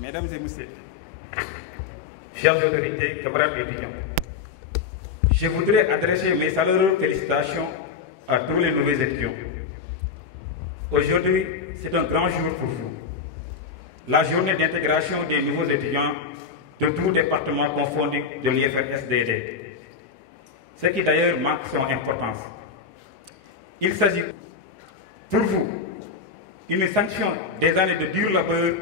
Mesdames et Messieurs, chers autorités, camarades étudiants, je voudrais adresser mes chaleureuses félicitations à tous les nouveaux étudiants. Aujourd'hui, c'est un grand jour pour vous. La journée d'intégration des nouveaux étudiants de tout département confondu de l'IFRSDD. Ce qui d'ailleurs marque son importance. Il s'agit pour vous une sanction des années de dur labeur,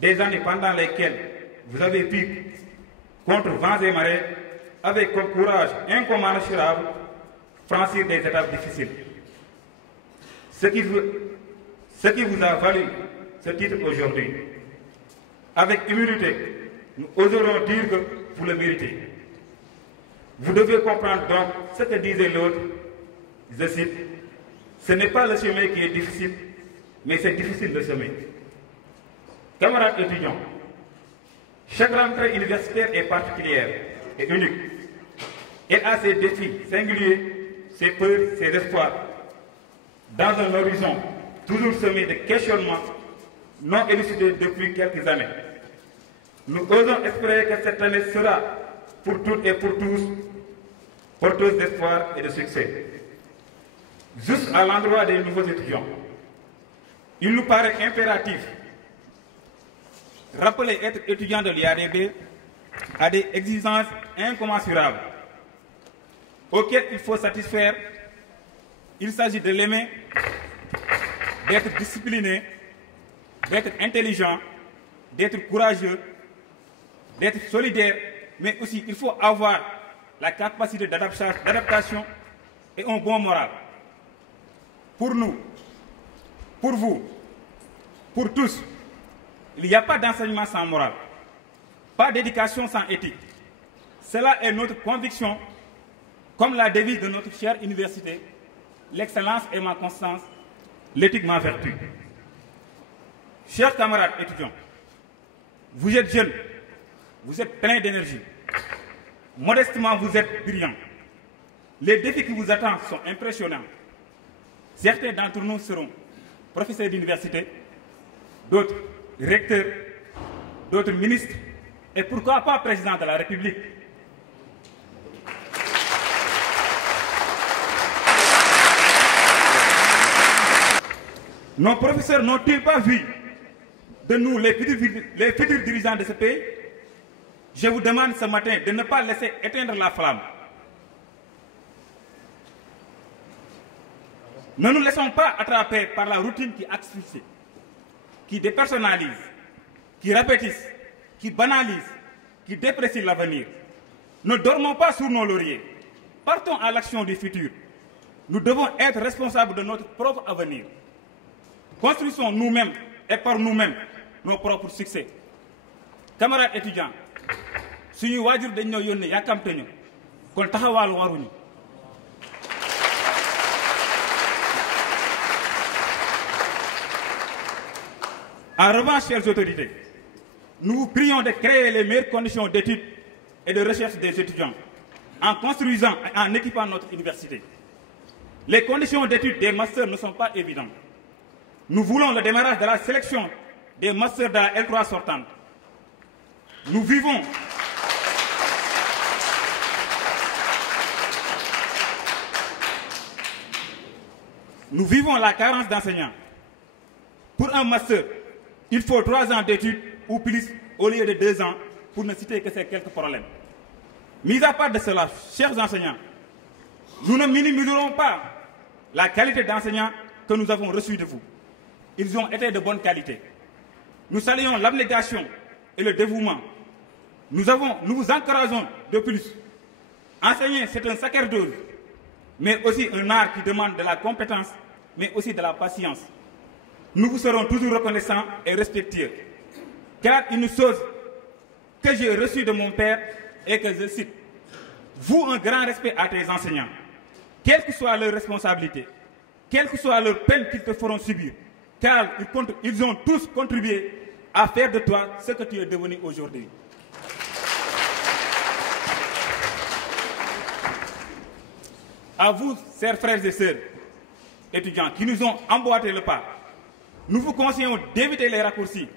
des années pendant lesquelles vous avez pu, contre vents et marées, avec un courage incommensurable, franchir des étapes difficiles. Ce qui vous a valu ce titre aujourd'hui. Avec humilité, nous oserons dire que vous le méritez. Vous devez comprendre donc ce que disait l'autre, je cite, ce n'est pas le chemin qui est difficile, mais c'est difficile le chemin. Camarades étudiants, chaque rentrée universitaire est particulière et unique. Elle a ses défis singuliers, ses peurs, ses espoirs. Dans un horizon toujours semé de questionnements non élucidés depuis quelques années. Nous osons espérer que cette année sera, pour toutes et pour tous, porteuse d'espoir et de succès. Juste à l'endroit des nouveaux étudiants, il nous paraît impératif de rappeler être étudiant de l'IADB à des exigences incommensurables auxquelles il faut satisfaire. Il s'agit de l'aimer, d'être discipliné, d'être intelligent, d'être courageux, d'être solidaire, mais aussi il faut avoir la capacité d'adaptation et un bon moral. Pour nous, pour vous, pour tous, il n'y a pas d'enseignement sans morale, pas d'éducation sans éthique. Cela est notre conviction, comme la devise de notre chère université, l'excellence est ma constance, l'éthique ma vertu. Chers camarades étudiants, vous êtes jeunes, vous êtes pleins d'énergie. Modestement, vous êtes brillants. Les défis qui vous attendent sont impressionnants. Certains d'entre nous seront professeurs d'université, d'autres recteurs, d'autres ministres, et pourquoi pas président de la République. Nos professeurs n'ont-ils pas vu de nous, les futurs dirigeants de ce pays? Je vous demande ce matin de ne pas laisser éteindre la flamme. Ne nous laissons pas attraper par la routine qui asphyxie, qui dépersonnalise, qui répétisse, qui banalise, qui déprécie l'avenir. Ne dormons pas sur nos lauriers. Partons à l'action du futur. Nous devons être responsables de notre propre avenir. Construisons nous-mêmes et par nous-mêmes nos propres succès. Camarades étudiants, suñu waajur dañ ñoo yónnee yàkkamte ñu kon taxawal waruñu. En revanche, chères autorités, nous vous prions de créer les meilleures conditions d'études et de recherche des étudiants en construisant et en équipant notre université. Les conditions d'études des masters ne sont pas évidentes. Nous voulons le démarrage de la sélection des masters de la L3 sortante. Nous vivons la carence d'enseignants. Pour un master, il faut 3 ans d'études ou plus au lieu de 2 ans, pour ne citer que ces quelques problèmes. Mis à part de cela, chers enseignants, nous ne minimiserons pas la qualité d'enseignants que nous avons reçus de vous. Ils ont été de bonne qualité. Nous saluons l'abnégation et le dévouement. Nous vous encourageons de plus. Enseigner, c'est un sacerdoce, mais aussi un art qui demande de la compétence, mais aussi de la patience. Nous vous serons toujours reconnaissants et respectueux. Car une chose que j'ai reçue de mon père est que, je cite, « Vous, un grand respect à tes enseignants, quelle que soit leur responsabilité, quelle que soit leur peine qu'ils te feront subir, car ils ont tous contribué à faire de toi ce que tu es devenu aujourd'hui. » À vous, chers frères et sœurs, étudiants, qui nous ont emboîté le pas, nous vous conseillons d'éviter les raccourcis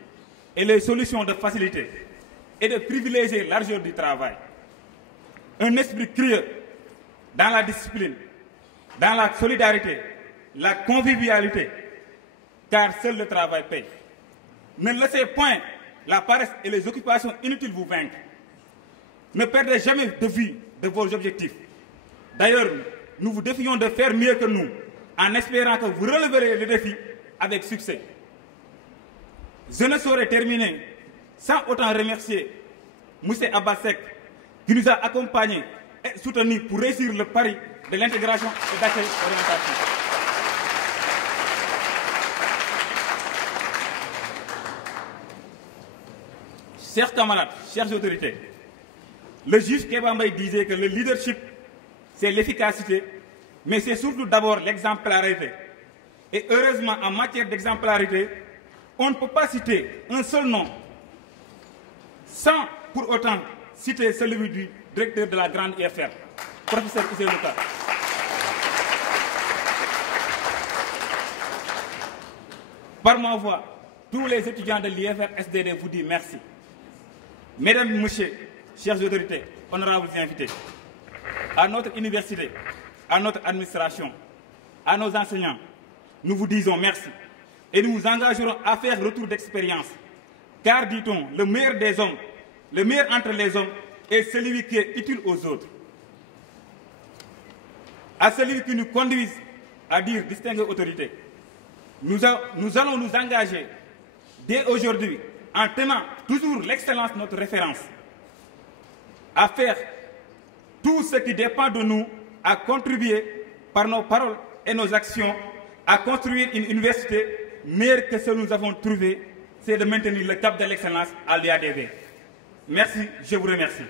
et les solutions de facilité et de privilégier l'argent du travail. Un esprit curieux dans la discipline, dans la solidarité, la convivialité, car seul le travail paye. Ne laissez point la paresse et les occupations inutiles vous vaincre. Ne perdez jamais de vue de vos objectifs. D'ailleurs, nous vous défions de faire mieux que nous, en espérant que vous releverez le défi avec succès. Je ne saurais terminer sans autant remercier M. Abbasek, qui nous a accompagnés et soutenus pour réussir le pari de l'intégration et d'accueil orientation. Chers camarades, chères autorités, le juge Kéba Mbaye disait que le leadership, c'est l'efficacité, mais c'est surtout d'abord l'exemplarité. Et heureusement, en matière d'exemplarité, on ne peut pas citer un seul nom sans pour autant citer celui du directeur de la grande IFR, professeur Ousseynou Ka. Par ma voix, tous les étudiants de l'IFR SDD vous disent merci. Mesdames, Messieurs, chères autorités, honorables invités, à notre université, à notre administration, à nos enseignants, nous vous disons merci et nous nous engagerons à faire retour d'expérience. Car, dit-on, le meilleur des hommes, le meilleur entre les hommes est celui qui est utile aux autres. À celui qui nous conduise à dire distinguer autorité, nous allons nous engager dès aujourd'hui, en tenant toujours l'excellence de notre référence, à faire tout ce qui dépend de nous, à contribuer par nos paroles et nos actions à construire une université meilleure que ce que nous avons trouvé, c'est de maintenir le cap de l'excellence à l'IADV. Merci, je vous remercie.